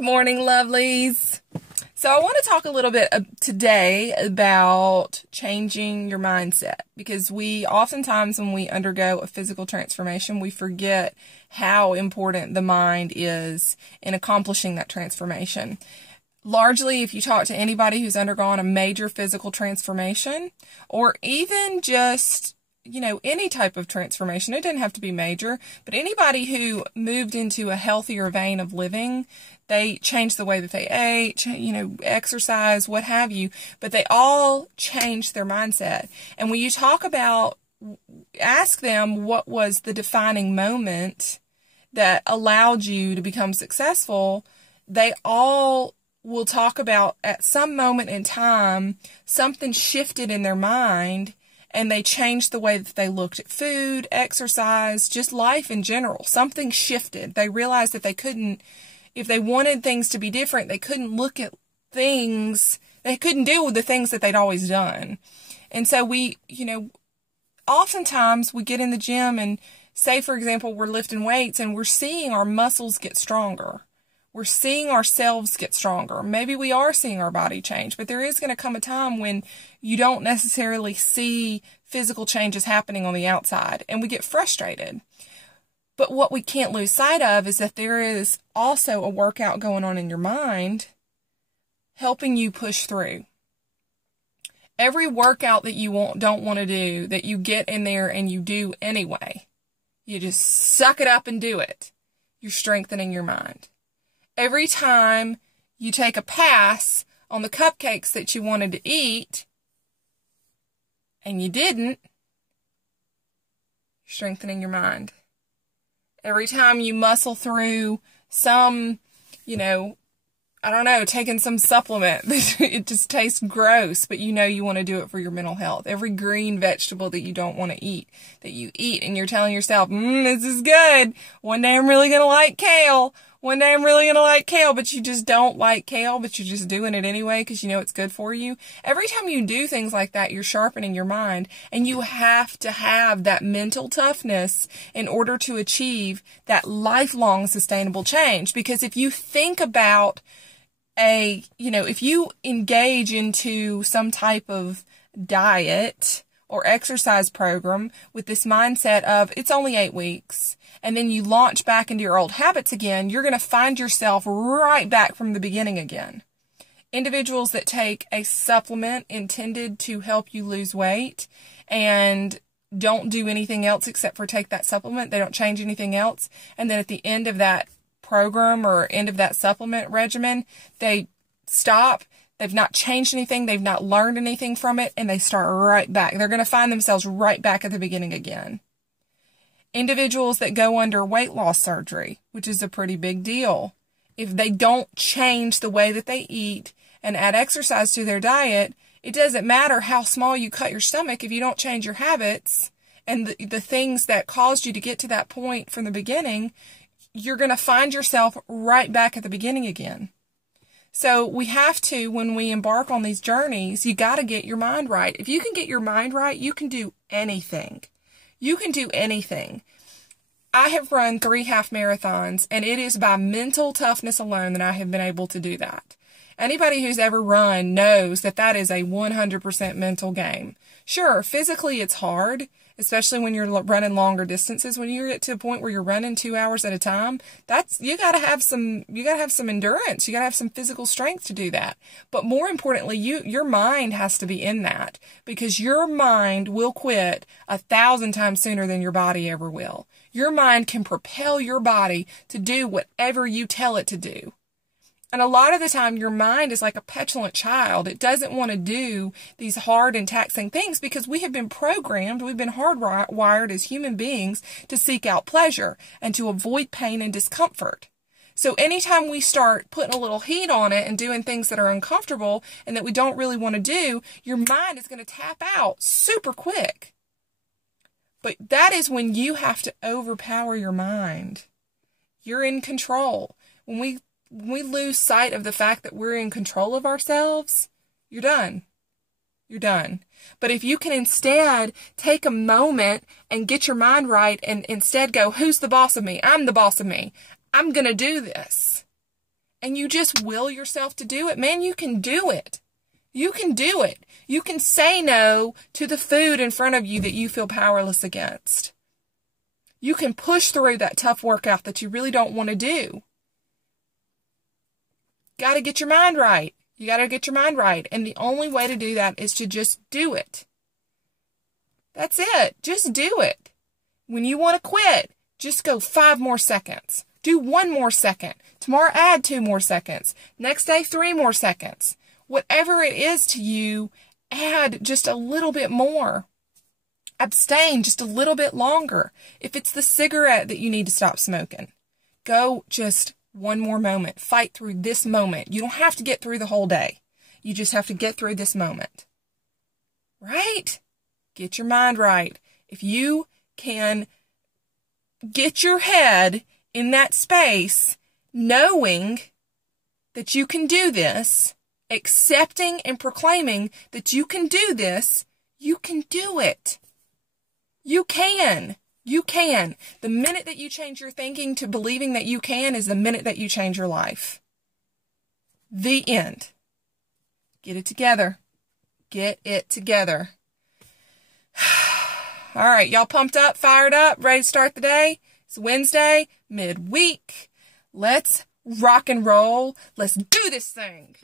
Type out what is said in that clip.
Good morning, lovelies. So I want to talk a little bit today about changing your mindset, because we oftentimes, when we undergo a physical transformation, we forget how important the mind is in accomplishing that transformation. Largely, if you talk to anybody who's undergone a major physical transformation, or even just any type of transformation, it doesn't have to be major, but anybody who moved into a healthier vein of living, they changed the way that they ate, exercise, what have you, but they all changed their mindset. And when you ask them what was the defining moment that allowed you to become successful, they all will talk about at some moment in time, something shifted in their mind and they changed the way that they looked at food, exercise, just life in general. Something shifted. They realized that they couldn't, if they wanted things to be different, they couldn't look at things, they couldn't do with the things that they'd always done. And so oftentimes we get in the gym and say, for example, we're lifting weights and we're seeing our muscles get stronger. We're seeing ourselves get stronger. Maybe we are seeing our body change, but there is going to come a time when you don't necessarily see physical changes happening on the outside, and we get frustrated. But what we can't lose sight of is that there is also a workout going on in your mind helping you push through. Every workout that you don't want to do, that you get in there and you do anyway, you just suck it up and do it, you're strengthening your mind. Every time you take a pass on the cupcakes that you wanted to eat and you didn't, you're strengthening your mind. Every time you muscle through some, taking some supplement that it just tastes gross, but you want to do it for your mental health. Every green vegetable that you don't want to eat, that you eat and you're telling yourself, this is good. One day I'm really going to like kale. One day I'm really going to like kale, but you just don't like kale, but you're just doing it anyway because you know it's good for you. Every time you do things like that, you're sharpening your mind, and you have to have that mental toughness in order to achieve that lifelong sustainable change. Because if you think about if you engage into some type of diet or exercise program with this mindset of it's only 8 weeks, and then you launch back into your old habits again, you're going to find yourself right back from the beginning again. Individuals that take a supplement intended to help you lose weight and don't do anything else except for take that supplement, they don't change anything else, and then at the end of that program or end of that supplement regimen, they stop. They've not changed anything. They've not learned anything from it, and they start right back. They're going to find themselves right back at the beginning again. Individuals that go under weight loss surgery, which is a pretty big deal, if they don't change the way that they eat and add exercise to their diet, it doesn't matter how small you cut your stomach if you don't change your habits and the things that caused you to get to that point from the beginning, you're going to find yourself right back at the beginning again. So we have to, when we embark on these journeys, you got to get your mind right. If you can get your mind right, you can do anything. You can do anything. I have run 3 half marathons, and it is by mental toughness alone that I have been able to do that. Anybody who's ever run knows that that is a 100% mental game. Sure, physically it's hard, especially when you're running longer distances. When you get to a point where you're running 2 hours at a time, you gotta have some endurance. You gotta have some physical strength to do that. But more importantly, your mind has to be in that, because your mind will quit 1,000 times sooner than your body ever will. Your mind can propel your body to do whatever you tell it to do. And a lot of the time, your mind is like a petulant child. It doesn't want to do these hard and taxing things because we have been programmed, we've been hardwired as human beings to seek out pleasure and to avoid pain and discomfort. So anytime we start putting a little heat on it and doing things that are uncomfortable and that we don't really want to do, your mind is going to tap out super quick. But that is when you have to overpower your mind. You're in control. When we lose sight of the fact that we're in control of ourselves, you're done. You're done. But if you can instead take a moment and get your mind right and instead go, who's the boss of me? I'm the boss of me. I'm going to do this. and you just will yourself to do it, man, you can do it. You can do it. You can say no to the food in front of you that you feel powerless against. You can push through that tough workout that you really don't want to do. Got to get your mind right. You got to get your mind right. And the only way to do that is to just do it. That's it. Just do it. When you want to quit, just go 5 more seconds. Do 1 more second. Tomorrow, add 2 more seconds. Next day, 3 more seconds. Whatever it is to you, add just a little bit more. Abstain just a little bit longer. If it's the cigarette that you need to stop smoking, go just 1 more moment. Fight through this moment. You don't have to get through the whole day. You just have to get through this moment. Right? Get your mind right. If you can get your head in that space, knowing that you can do this, accepting and proclaiming that you can do this, you can do it. You can. You can. The minute that you change your thinking to believing that you can is the minute that you change your life. The end. Get it together. Get it together. All right, y'all pumped up, fired up, ready to start the day? It's Wednesday, midweek. Let's rock and roll. Let's do this thing.